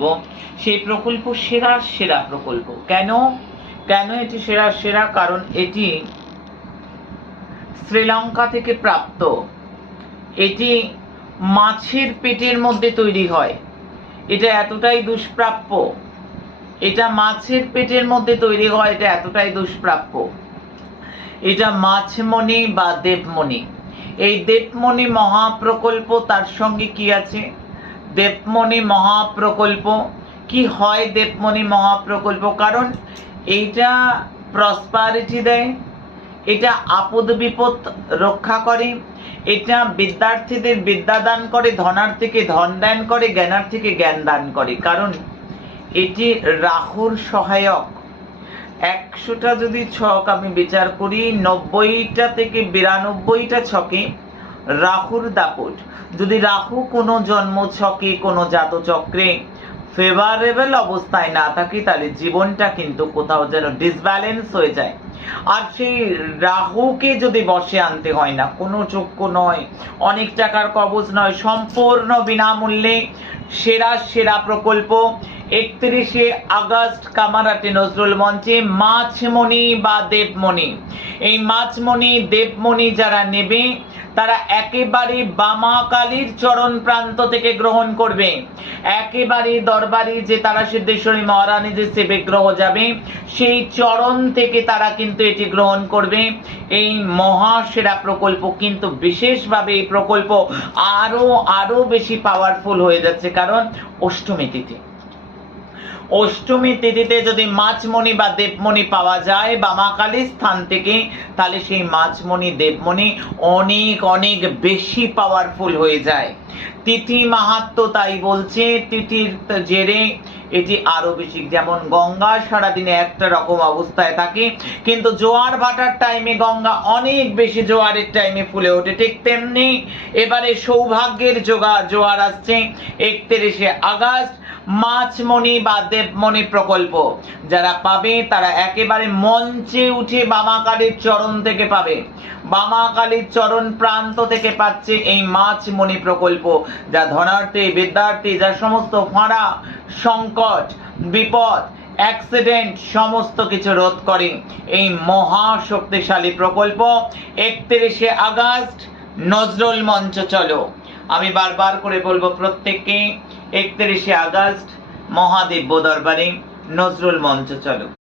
করব, সেই প্রকল্প সেরার সেরা প্রকল্প। কেন কেন এটি সেরার সেরা? কারণ এটি শ্রীলঙ্কা থেকে প্রাপ্ত। এটি মাছের পেটের মধ্যে তৈরি হয়। এটা এতটাই দুষ্প্রাপ্য, এটা মাছের পেটের মধ্যে তৈরি হয়, এটা এতটাই দুষ্প্রাপ্য। এটা মাছমণি বা দেবমণি। এই দেবমণি মহাপ্রকল্প, তার সঙ্গে কি আছে? দেবমণি মহাপ্রকল্প কি হয়? দেবমণি মহাপ্রকল্প কারণ এইটা প্রসপারিটি দেয়, এটা আপদ বিপদ রক্ষা করে, এটা বিদ্যার্থীদের বিদ্যা দান করে, ধনার্থীকে ধন দান করে, জ্ঞানার্থীকে জ্ঞান দান করে। কারণ এটি রাহুর সহায়ক। 100টা যদি ছক আমি বিচার করি, 90টা থেকে 92টা ছকে রাহুর দাপট। যদি রাহু কোনো জন্ম ছকে, কোনো জাতচক্রে ফেভারেবল অবস্থায় না থাকে, তাহলে জীবনটা কিন্তু কোথাও যেন ডিসব্যালেন্স হয়ে যায়। আর সেই রাহুকে যদি বশে আনতে হয় না, কোনো চক্ষু নয়, অনেক টাকার কবজ নয়, সম্পূর্ণ বিনামূল্যে সেরা সেরা প্রকল্প 31শে আগস্ট কামারহাটি নজরুল মঞ্চে মাছমণি বা দেবমণি। এই মাছমণি দেবমণি যারা নেবে তারা একেবারে বামা কালীর চরণ প্রান্ত থেকে গ্রহণ করবে। একেবারে দরবারি যে তারা সিদ্ধেশ্বরী মহারানী যে সে বিগ্রহ যাবে, সেই চরণ থেকে তারা কিন্তু এটি গ্রহণ করবে। এই মহাসেরা প্রকল্প কিন্তু বিশেষভাবে এই প্রকল্প আরো বেশি পাওয়ারফুল হয়ে যাচ্ছে, কারণ অষ্টমী তিথি। অষ্টমী তিথিতে যদি মাছমণি বা দেবমণি পাওয়া যায় বামাকালীর স্থান থেকে, তাহলে সেই মাছমণি দেবমণি অনেক অনেক বেশি পাওয়ারফুল হয়ে যায়। তিথি মাহাত্ম তাই বলছে, তিথির জেরে এটি আরো বেশি। যেমন গঙ্গা সারাদিনে একটা রকম অবস্থায় থাকে, কিন্তু জোয়ার ভাটার টাইমে গঙ্গা অনেক বেশি জোয়ারের টাইমে ফুলে ওঠে, ঠিক তেমনি এবারে সৌভাগ্যের জোয়ার আসছে 31শে আগস্ট। মাছমণি বা দেবমণি প্রকল্প যারা পাবে তারা একেবারে মঞ্চে উঠে বামাকালীর চরণ থেকে পাবে, বামাকালীর চরণ প্রান্ত থেকে পাচ্ছে এই মাছমণি প্রকল্প, যা ধনার্থী বিদ্যার্থী যা সমস্ত ফাঁড়া সংকট বিপদ অ্যাক্সিডেন্ট সমস্ত কিছু রোধ করে। এই মহা শক্তিশালী প্রকল্প 31শে আগস্ট নজরুল মঞ্চ। চলো, আমি বারবার করে বলবো প্রত্যেককে, 31শে আগস্ট মহাদিব্য দরবারে নজরুল মঞ্চ চলো।